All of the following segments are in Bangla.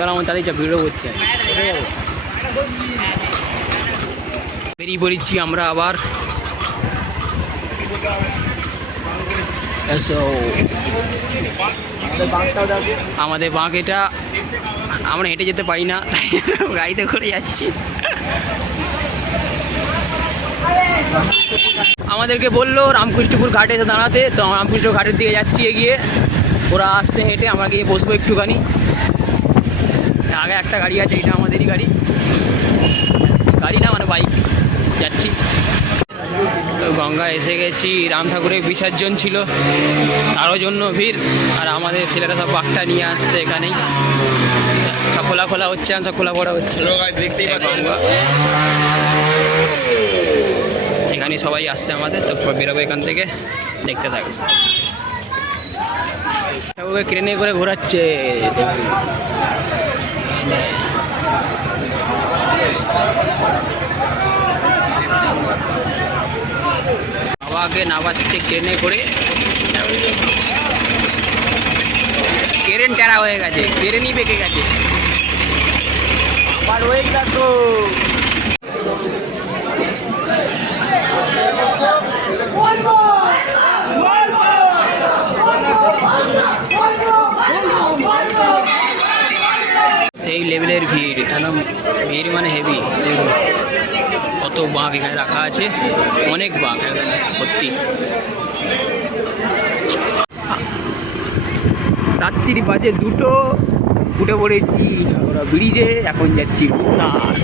কেমন চালিয়েছে ভিডিও করছি বেরিয়ে পড়েছি আমরা আবার। আমাদের বাঁক এটা, আমরা হেঁটে যেতে পারি না, গাড়িতে করে যাচ্ছি। আমাদেরকে বললো রামকৃষ্ণপুর ঘাটে এসে দাঁড়াতে, তো আমরা রামকৃষ্ণ ঘাটের দিকে যাচ্ছি এগিয়ে। ওরা আসছে হেঁটে, আমরা গিয়ে বসবো একটুখানি। আগে একটা গাড়ি আছে, এটা আমাদেরই গাড়ি, গাড়ি না মানে বাইক, যাচ্ছি। গঙ্গা এসে গেছি, রাম ঠাকুরের বিসর্জন ছিল, তারও জন্য ভিড়। আর আমাদের ছেলেরা সব বাঘটা নিয়ে আসছে এখানেই, সব খোলা খোলা হচ্ছে, সব খোলা পড়া হচ্ছে গঙ্গা। এখানে সবাই আসছে আমাদের, তো বেরোবো এখান থেকে, দেখতে থাকবো। ঠাকুরকে ক্রেনে করে ঘোরাচ্ছে, বাবাকে নামাচ্ছে ক্রেনে করে। ক্রেন টেরা হয়ে গেছে, ক্রেনই বেঁকে গেছে। আবার হয়ে তো সেই লেভেলের ভিড়, একদম ভিড় মানে হেভি। দেখুন কত বাঘ এখানে রাখা আছে, অনেক বাঘ, একদম ভর্তি। রাত্রির বাজে 2টো, উঠে পড়েছি ওরা ব্রিজে, এখন যাচ্ছি ভুটান।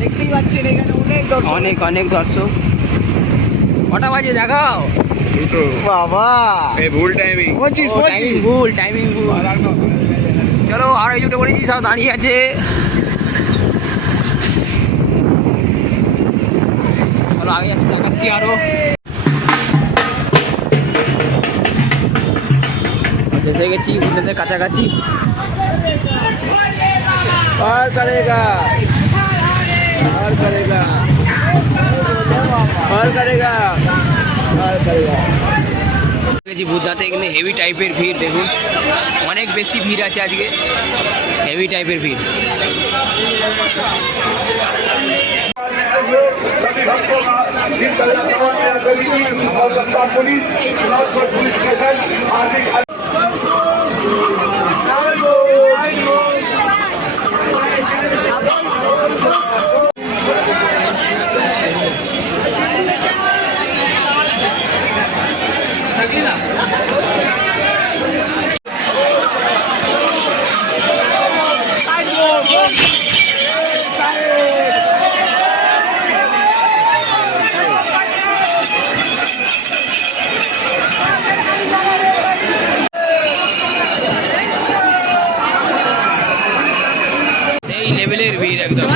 দেখতেই পাচ্ছেন এখানে অনেক অনেক দর্শক। কটা বাজে দেখাও? বাবা ভুল টাইমিং, ভুল টাইমিং ভুল। চলো আর এই উঠে পড়েছি, সব দাঁড়িয়ে আছে। চলো আগে যাচ্ছি, দেখাচ্ছি আরো। এসে গেছি ভুটানের কাছাকাছি। और करेगा और करेगा और करेगा और करेगा। ভূতনাথে এখানে হেভি টাইপের ভিড়, দেখুন অনেক বেশি ভিড় আছে আজকে, হেভি টাইপের ভিড়। সেই লেভেলের ভিড় একদম।